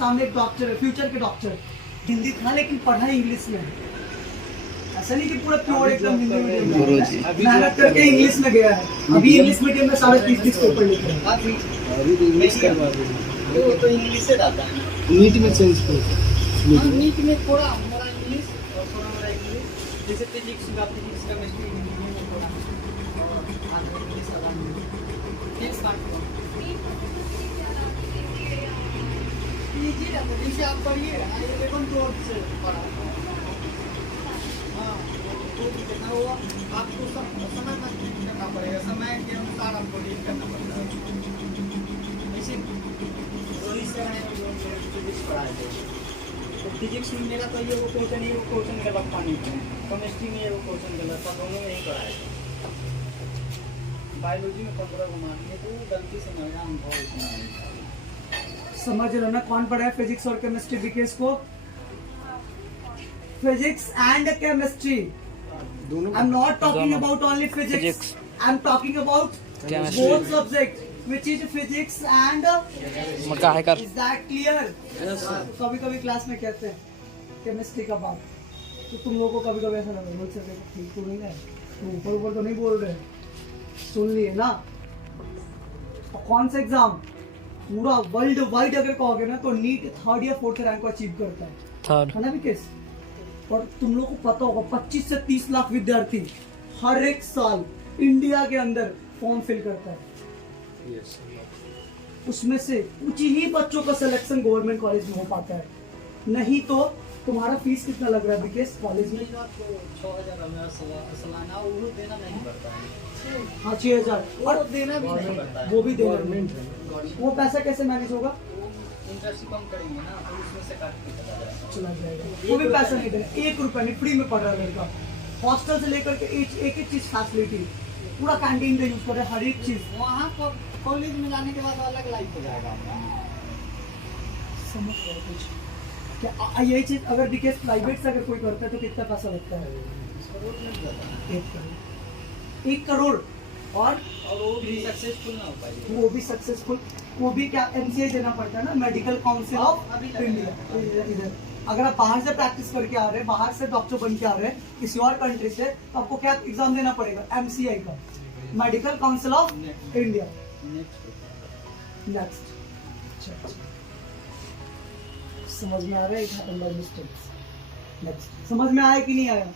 सामने एक डॉक्टर है, फ्यूचर के डॉक्टर, हिंदी था लेकिन पढ़ाई इंग्लिश में है। ऐसा नहीं कि पूरा प्योर एकदम हिंदी मीडियम में, मेहनत करके इंग्लिश में गया है। अभी इंग्लिश मीडियम में 30 पेपर लिख रहे हैं। अभी तो इंग्लिश करवा रहे हैं, तो इंग्लिश से आता है। नीट में चेंज करो। नीट में थोड़ा हमारा इंग्लिश और थोड़ा हमारा इंग्लिश, जैसे फिजिक्स का फिजिक्स केमिस्ट्री हिंदी में थोड़ा और आधा इंग्लिश आधा हिंदी। एक साथ पीजी ना, जैसे आप पढ़िए ना, ये एकदम जोर से पढ़ा। हाँ, तो कितना हुआ आपको समय मैनेज करना पड़ेगा, समय के अनुसार आपको रीड करना पड़ेगा। जैसे रोहित सर है, फिजिक्स पढ़ाए थे, तो फिजिक्स में मेरा तो ये वो क्वेश्चन गलत था नहीं था, केमिस्ट्री में ये वो क्वेश्चन गलत था, दोनों में ही पढ़ाए थे। बायोलॉजी में 15 को मार दिए, तो गलती से मेरा अनुभव इतना नहीं था। समझ रहे हो ना कौन पढ़ा है फिजिक्स और केमिस्ट्री विकेश को? Physics and chemistry. दोनों I am not talking about only physics, I am talking about both subject which is physics and मटका है कर। is that clear? कभी कभी क्लास में कहते हैं केमिस्ट्री का बात, तो तुम लोगों को कभी कभी ऐसा लगता है बोल सकते ठीक तो नहीं है, तुम ऊपर ऊपर तो नहीं बोल रहे, सुन लिए ना। और कौन सा एग्जाम पूरा वर्ल्ड वाइड अगर कहोगे ना तो नीट 3rd या 4th रैंक को अचीव करता है, थर्ड है ना विकेश? और तुम लोगों को पता होगा 25 से 30 लाख विद्यार्थी हर एक साल इंडिया के अंदर फॉर्म फिल करता है, उसमें से कुछ ही बच्चों का सिलेक्शन गवर्नमेंट कॉलेज में हो पाता है। नहीं तो तुम्हारा फीस कितना लग रहा है विकेश कॉलेज में? 6,000 सालाना वो देना नहीं पड़ता है। हाँ 6,000 और देना भी नहीं पड़ता है, वो भी देना नहीं। वो पैसा कैसे मैनेज होगा? इंटरेस्ट कम करेंगे ना, तो उसमें से काट के चला जाएगा, वो भी पैसा नहीं देना, 1 रुपया नहीं, फ्री में पढ़ रहा है लड़का। हॉस्टल से लेकर के एक चीज फैसिलिटी, पूरा कैंटीन का यूज कर रहा है, हर एक चीज। वहाँ पर कॉलेज में जाने के बाद अलग लाइफ हो जाएगा। समझ रहे कुछ क्या? यही चीज अगर विकेश प्राइवेट से अगर कोई करता है तो कितना पैसा लगता है? 1 करोड़। और वो भी सक्सेसफुल ना हो पाएगी। वो भी सक्सेसफुल, वो भी क्या MCA देना पड़ता है ना, मेडिकल काउंसिल ऑफ इंडिया। इधर अगर आप बाहर से प्रैक्टिस करके आ रहे हैं, बाहर से डॉक्टर बन के आ रहे हैं किसी और कंट्री से, तो आपको क्या एग्जाम देना पड़ेगा? MCI का, medical council of India. Next समझ में आ रहा है? नेक्स्ट समझ में आया कि नहीं आया?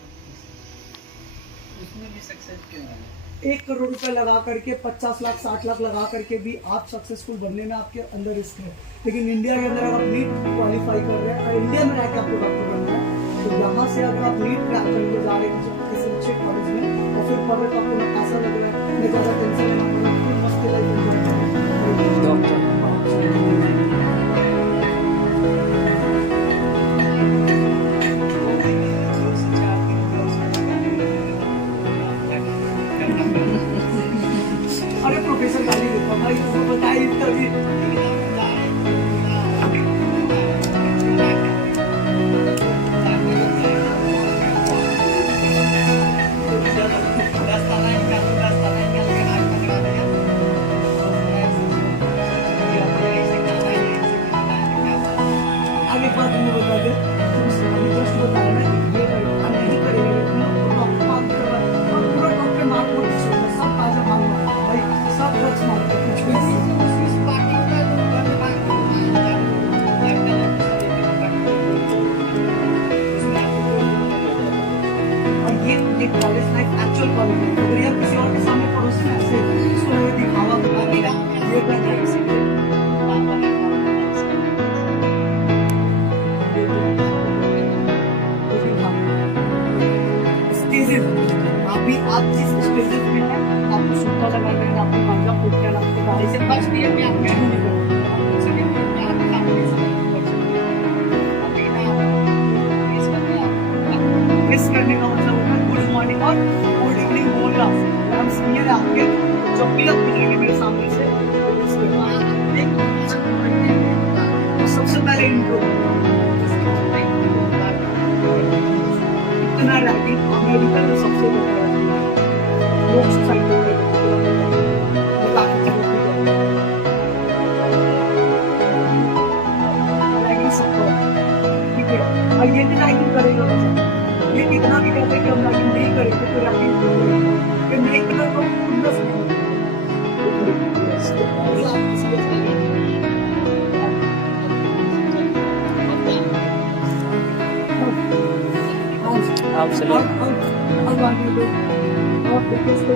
उसमें भी सक्सेस क्यों है? 1 करोड़ रुपए लगा करके 50 लाख 60 लाख लगा करके भी आप सक्सेसफुल बनने में आपके अंदर रिस्क है। लेकिन इंडिया के अंदर अगर आप नीट क्वालिफाई कर रहे हैं और इंडिया में रहकर आपको डॉक्टर बनना है, तो यहाँ से अगर आप नीट क्रैक करके जा रहे हैं किसी अच्छे कॉलेज में और फिर पढ़ तो आपको पैसा लग रहा है, नहीं ज़्यादा टेंशन लेना पड़ेगा, मस्त लाइफ डॉक्टर अरे प्रोफेसर गाली देता भाई, तुम्हें बताया तभी। आगे बात तुम्हें बता दे, तुम अभी जस्ट बताया ना ये नहीं करेगा, डॉक्टर मार्क कर रहा है और पूरा डॉक्टर मार्क को सब ताजा मांग भाई, सब ड्रग्स मांगते कुछ भी। और ये कॉलेज लाइफ एक्चुअल कॉलेज है, अगर यार किसी और के सामने पड़ोस में ऐसे इसको ये दिखावा तो ये कर रहा है इसीलिए। आप जिस स्टेजेस में हैं, आपको सूखा लगा रहे हैं, आपको मांझा फूट रहा है, आपको गाड़ी से फर्स्ट ईयर में आप क्या नहीं कर रहे, सेकंड ईयर में आप काम नहीं कर सकते। मिस करने का मतलब होता है गुड मॉर्निंग और गुड इवनिंग बोलना। हम सीनियर आपके, जब भी आप मिलेंगे मेरे सामने से तो सबसे पहले इंट्रो, इतना राइटिंग अमेरिका में सबसे बड़ा और ये भी रैगिंग करेगा वैसा। ये कितना भी कहते हैं कि हम रैगिंग नहीं करेंगे तो रैगिंग करेंगे, कि नहीं करना तो खुन्नस नहीं। आप चलो। अब आगे दो और देखिए इसको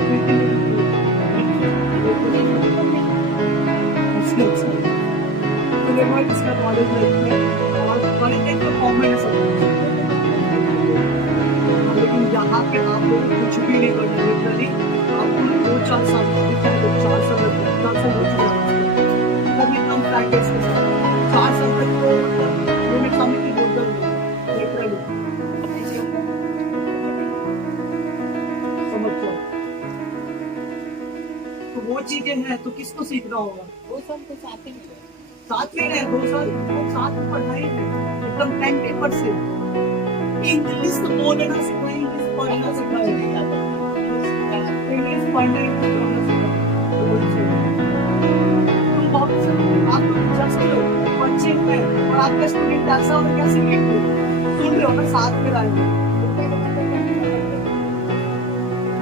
तो देखो इसका कॉलेज लाइफ है और कॉलेज लाइफ तो कॉमन है सब, लेकिन यहाँ पे आप लोग कुछ भी नहीं करना लिटरली आपको 2-4 साल 4 साल हो चुके हैं तभी कम प्रैक्टिस के साथ 4 साल तक तो मतलब ये मैं सामने की बोलता हूँ लिटरली समझ जाओ। तो वो चीजें हैं तो किसको सीखना होगा? वो सब तो साथ ही में साथ में है 2 साल तो साथ में पढ़ाई है एकदम 10 से इंग्लिश तो बोलना सिखाए, इंग्लिश पढ़ना सिखाए, इंग्लिश पढ़ना सिखाए। तुम बहुत आप जस्ट बच्चे हैं और आपका स्टूडेंट ऐसा हो कैसे सुन रहे हो ना साथ में लाएंगे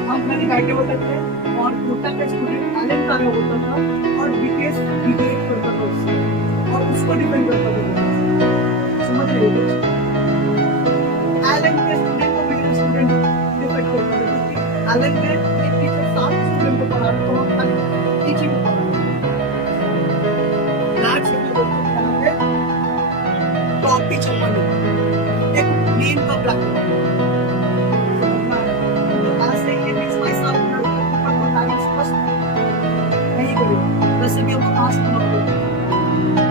हम मैंने बैठे होते थे और होटल का स्टूडेंट टैलेंट का होता था और डिटेल्स डिबेट करता था उससे और उसको डिपेंड करता था। समझ रहे हो? टैलेंट के स्टूडेंट को मेरे स्टूडेंट डिफेक्ट करता था क्योंकि टैलेंट में एक टीचर 7 स्टूडेंट को पढ़ा रहा तो हम टीचिंग को पढ़ा दैट्स व्हाट टॉप टीचर बने एक मेन का ब्लैक वैसे भी हम पास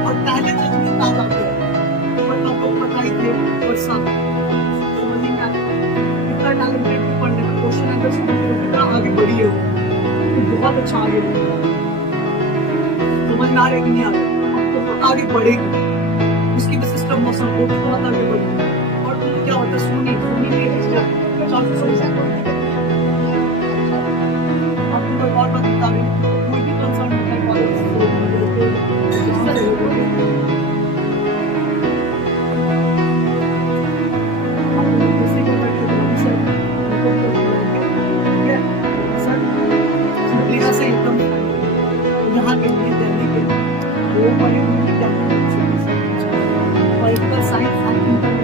और टैलेंट जितनी ताकत है और आपको पता ही थे और सब समझ में आता कितना टैलेंटेड पढ़ने में क्वेश्चन आंसर समझने में कितना आगे बढ़ी है तो बहुत अच्छा आगे बढ़ेगा समझ में आ रहा है कि नहीं आ रहा आपको बहुत आगे बढ़ेगी उसकी भी सिस्टम मौसम वो भी बहुत आगे बढ़ेगी और तुम्हें क्या होता है सुनी आपको एक और बात बता रही हूँ कोई भी कंसर्न होता है कॉलेज से एकदम यहाँ के लिए दिल्ली के वो पढ़े और इतना साइंस